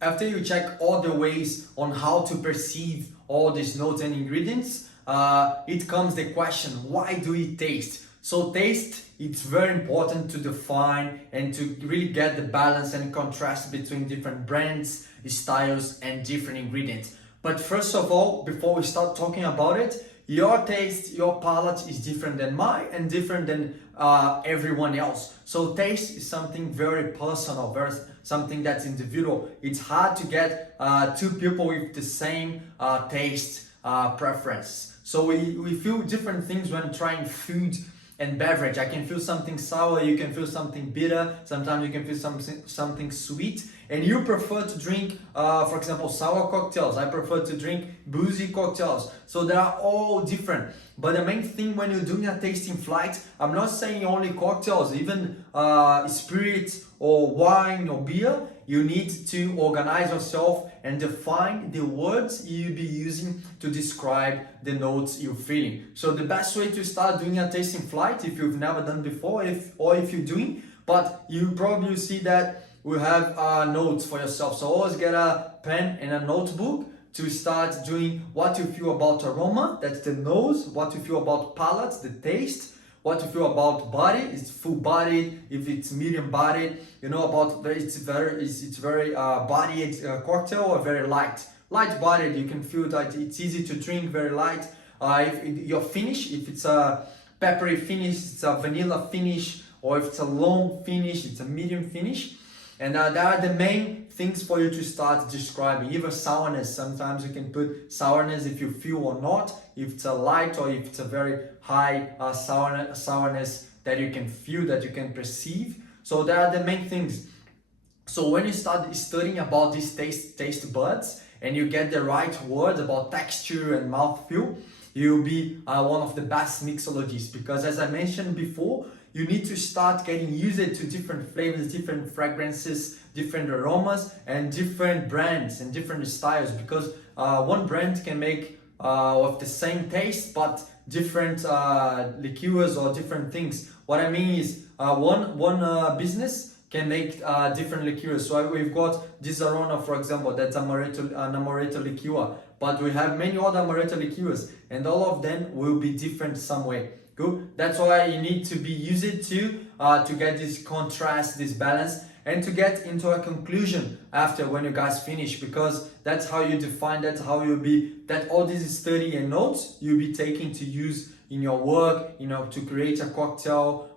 After you check all the ways on how to perceive all these notes and ingredients, it comes the question, why do we taste? So taste, it's very important to define and to really get the balance and contrast between different brands, styles, and different ingredients. But first of all, before we start talking about it, your taste, your palate is different than mine and different than everyone else. So taste is something very personal, something that's individual. It's hard to get two people with the same taste preference. So we feel different things when trying food and beverage. I can feel something sour, you can feel something bitter, sometimes you can feel something sweet, and you prefer to drink, for example, sour cocktails. I prefer to drink boozy cocktails. So they are all different. But the main thing when you're doing a tasting flight, I'm not saying only cocktails, even spirits or wine or beer, you need to organize yourself and define the words you'll be using to describe the notes you're feeling. So the best way to start doing a tasting flight, if you've never done before, or if you're doing, but you probably see that we have notes for yourself. So always get a pen and a notebook to start doing what you feel about aroma, that's the nose, what you feel about palate, the taste, what you feel about body, it's full bodied, if it's medium bodied, you know about it's very bodied cocktail or very light bodied. You can feel that it's easy to drink, very light. If your finish, if it's a peppery finish, it's a vanilla finish, or if it's a long finish, it's a medium finish. And that are the main things for you to start describing. Even sourness, sometimes you can put sourness if you feel or not, if it's a light or if it's a very high sourness that you can feel, that you can perceive. So that are the main things. So when you start studying about these taste buds and you get the right words about texture and mouthfeel, you'll be one of the best mixologists, because as I mentioned before, you need to start getting used to different flavors, different fragrances, different aromas, and different brands and different styles, because one brand can make of the same taste but different liqueurs or different things. What I mean is one business can make different liqueurs. So we've got this aroma, for example, that's an amaretto liqueur, but we have many other amaretto liqueurs, and all of them will be different some way. Good. That's why you need to be used to get this contrast, this balance, and to get into a conclusion after when you guys finish, because that's how you define, that's how you'll be, that all this study and notes you'll be taking to use in your work, you know, to create a cocktail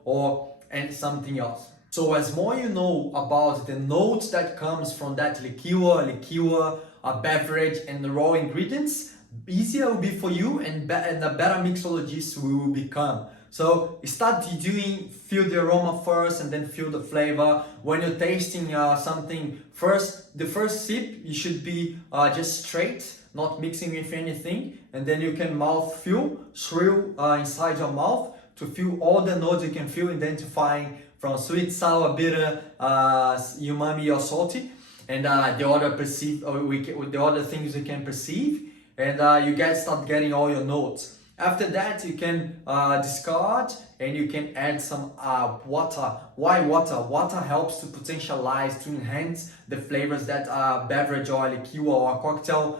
and something else. So as more you know about the notes that comes from that liqueur, a beverage, and the raw ingredients, easier it will be for you, and a better mixologist we will become. So start feel the aroma first and then feel the flavor. When you're tasting something first, the first sip, you should be just straight, not mixing with anything. And then you can mouth feel, swirl inside your mouth to feel all the notes you can feel, identifying from sweet, sour, bitter, umami or salty, and the other things you can perceive. And you start getting all your notes. After that, you can discard and you can add some water. Why water? Water helps to potentialize, to enhance the flavors that a beverage or a liqueur or a cocktail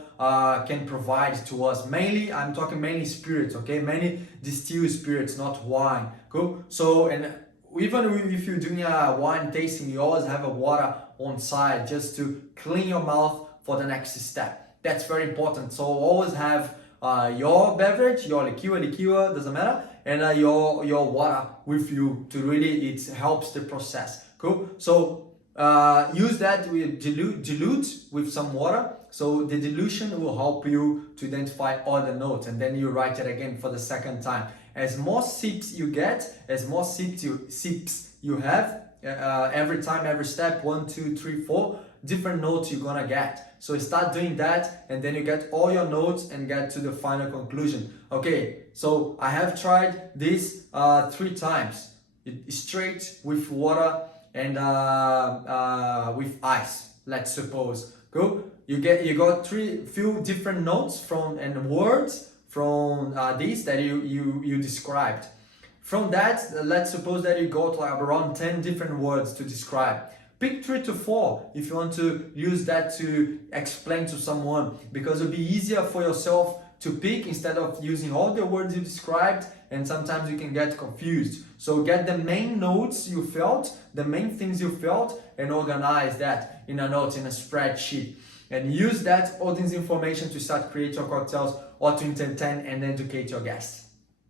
can provide to us. I'm talking mainly spirits, okay? Mainly distilled spirits, not wine. Cool? So, and even if you're doing a wine tasting, you always have a water on side just to clean your mouth for the next step. That's very important. So always have your beverage, your liqueur, doesn't matter, and your water with you to really, it helps the process. Cool. So use that with dilute with some water. So the dilution will help you to identify all the notes, and then you write it again for the second time. As more sips you get, as more sips you have, every time, every step, 1, 2, 3, 4, different notes you're gonna get. So start doing that, and then you get all your notes and get to the final conclusion. Okay, so I have tried this 3 times. Straight with water and with ice, let's suppose. Go. You got few different notes from and words from these that you described. From that, let's suppose that you got like around 10 different words to describe. pick 3 to 4 if you want to use that to explain to someone, because it'll be easier for yourself to pick instead of using all the words you described, and sometimes you can get confused. So get the main notes you felt, the main things you felt, and organize that in a note, in a spreadsheet. And use that, all this information to start create your cocktails or to entertain and educate your guests.